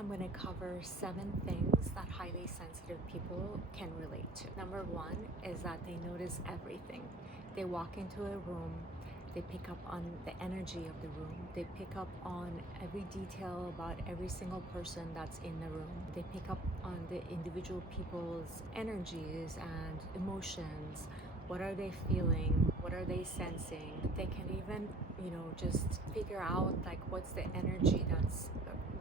I'm going to cover 7 things that highly sensitive people can relate to. Number 1 is that they notice everything. They walk into a room, they pick up on the energy of the room. They pick up on every detail about every single person that's in the room. They pick up on the individual people's energies and emotions. What are they feeling? What are they sensing? They can even, just figure out like what's the energy that's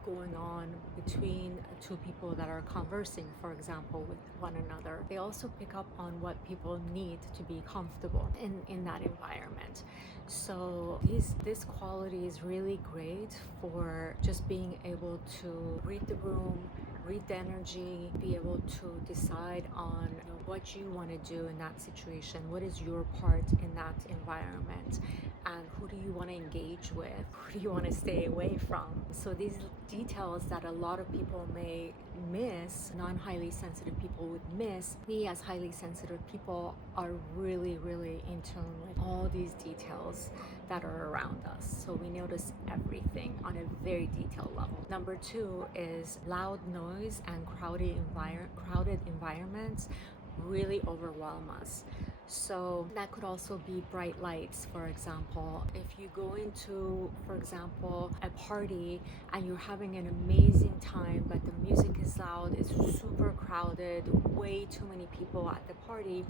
going on between two people that are conversing, for example, with one another. They also pick up on what people need to be comfortable in that environment. So this quality is really great for just being able to read the room, read the energy, be able to decide on what you want to do in that situation. What is your part in that environment? And who do you want to engage with? Who do you want to stay away from? So these details that a lot of people may miss, non-highly sensitive people would miss, we as highly sensitive people are really, really in tune with all these details that are around us. So we notice everything on a very detailed level. Number 2 is loud noise and crowded environments really overwhelm us. So that could also be bright lights, for example. If you go into, for example, a party and you're having an amazing time, but the music is loud, it's super crowded, way too many people at the party,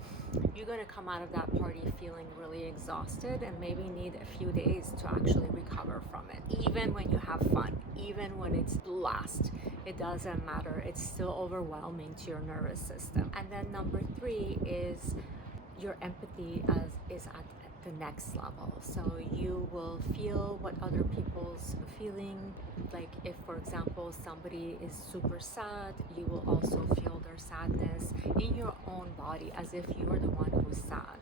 you're going to come out of that party feeling really exhausted and maybe need a few days to actually recover from it. Even when you have fun, even when it's blast, it doesn't matter. It's still overwhelming to your nervous system. And then number 3 is your empathy is at the next level. So you will feel what other people's feeling. Like if, for example, somebody is super sad, you will also feel their sadness in your own body as if you're the one who's sad.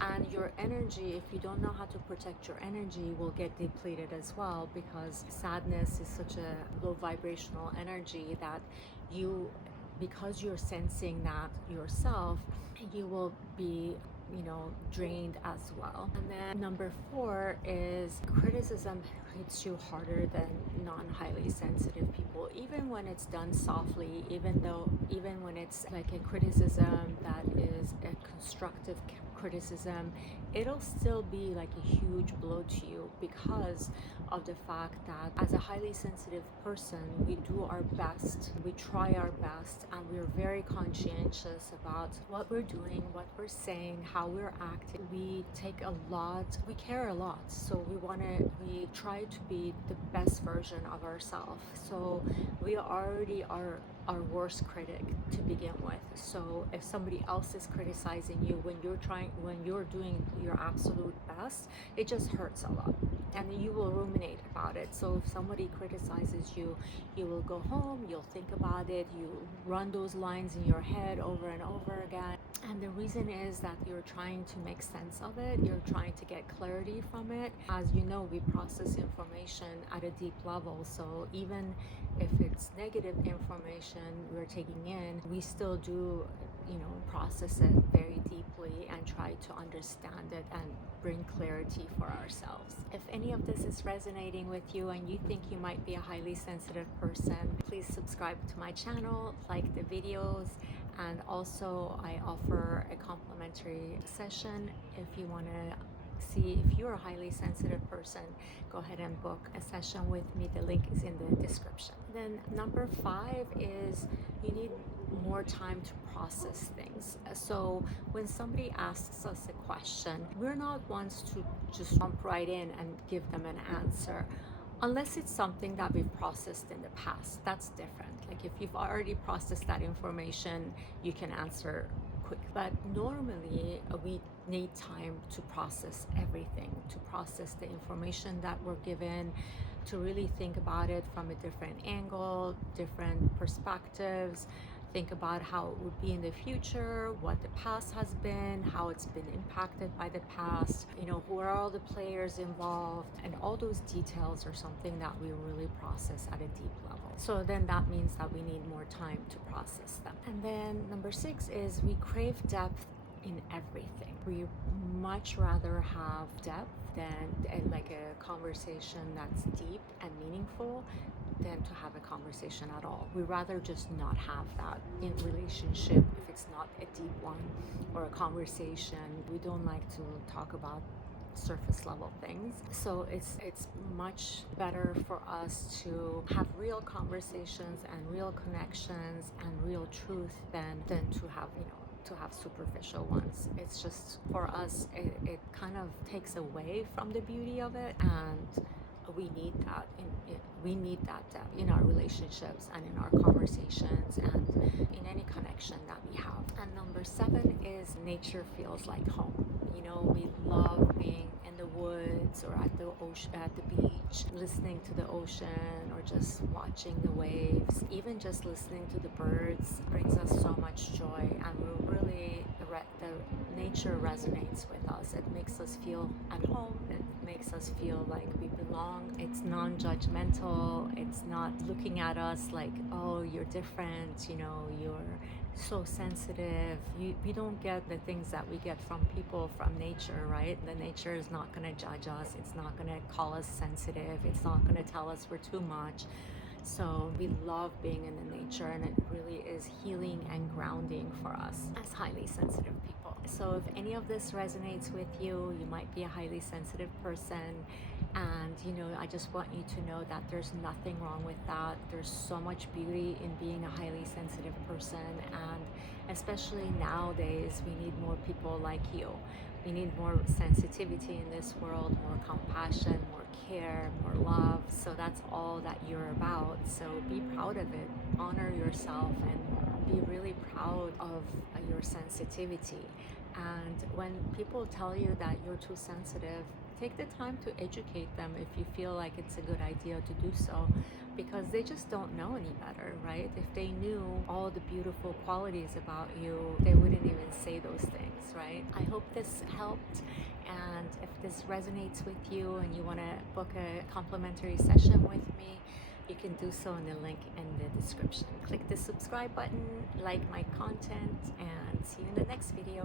And your energy, if you don't know how to protect your energy, will get depleted as well, because sadness is such a low vibrational energy that because you're sensing that yourself, you will be drained as well. And then number 4 is criticism hits you harder than non-highly sensitive people, even when it's done softly, even when it's like a criticism that is a constructive criticism, it'll still be like a huge blow to you, because of the fact that as a highly sensitive person, we do our best, we try our best, and we're very conscientious about what we're doing, what we're saying, how we're acting. We care a lot, so we try to be the best version of ourselves. So we already are our worst critic to begin with. So if somebody else is criticizing you when you're doing your absolute best, it just hurts a lot, and you will ruminate about it. So if somebody criticizes you, you will go home, you'll think about it, you run those lines in your head over and over again. And the reason is that you're trying to make sense of it, you're trying to get clarity from it. As you know, we process information at a deep level, so even if it's negative information we're taking in, we still do process it very deeply and try to understand it and bring clarity for ourselves. If any of this is resonating with you and you think you might be a highly sensitive person, please subscribe to my channel, like the videos, and also I offer a complimentary session. If you want to see if you're a highly sensitive person, go ahead and book a session with me. The link is in the description. Then number 5 is you need more time to process things. So when somebody asks us a question, we're not ones to just jump right in and give them an answer, unless it's something that we've processed in the past. That's different. Like if you've already processed that information, you can answer quick. But normally we need time to process everything, to process the information that we're given, to really think about it from a different angle, different perspectives. Think about how it would be in the future, what the past has been, how it's been impacted by the past, who are all the players involved, and all those details are something that we really process at a deep level. So then that means that we need more time to process them. And then number 6 is we crave depth in everything. We much rather have depth than like a conversation that's deep and meaningful than to have a conversation at all. We rather just not have that in relationship if it's not a deep one or a conversation. We don't like to talk about surface level things. So it's much better for us to have real conversations and real connections and real truth than to have, to have superficial ones. It's just, for us, it kind of takes away from the beauty of it, and we need that we need that depth in our relationships and in our conversations and in any connection that we have. And number 7 is nature feels like home. We love being in the woods or at the ocean, at the beach, listening to the ocean, or just watching the waves. Even just listening to the birds brings us so much joy, and we're really, the nature resonates with us. It makes us feel at home. It makes us feel like we belong. It's non-judgmental. It's not looking at us like, oh, you're different, you're so sensitive. We don't get the things that we get from people, from nature, right? The nature is not going to judge us. It's not going to call us sensitive. It's not going to tell us we're too much. So we love being in the nature, and it really is healing and grounding for us as highly sensitive people. So if any of this resonates with you, you might be a highly sensitive person, and I just want you to know that there's nothing wrong with that. There's so much beauty in being a highly sensitive person, and especially nowadays we need more people like you. We need more sensitivity in this world, more compassion, more care, more love. So that's all that you're about. So be proud of it. Honor yourself and be really proud of your sensitivity. And when people tell you that you're too sensitive, take the time to educate them if you feel like it's a good idea to do so, because they just don't know any better, right? If they knew all the beautiful qualities about you, they wouldn't even say those things, right? I hope this helped, and if this resonates with you and you want to book a complimentary session with me, you can do so in the link in the description. Click the subscribe button, like my content, and see you in the next video.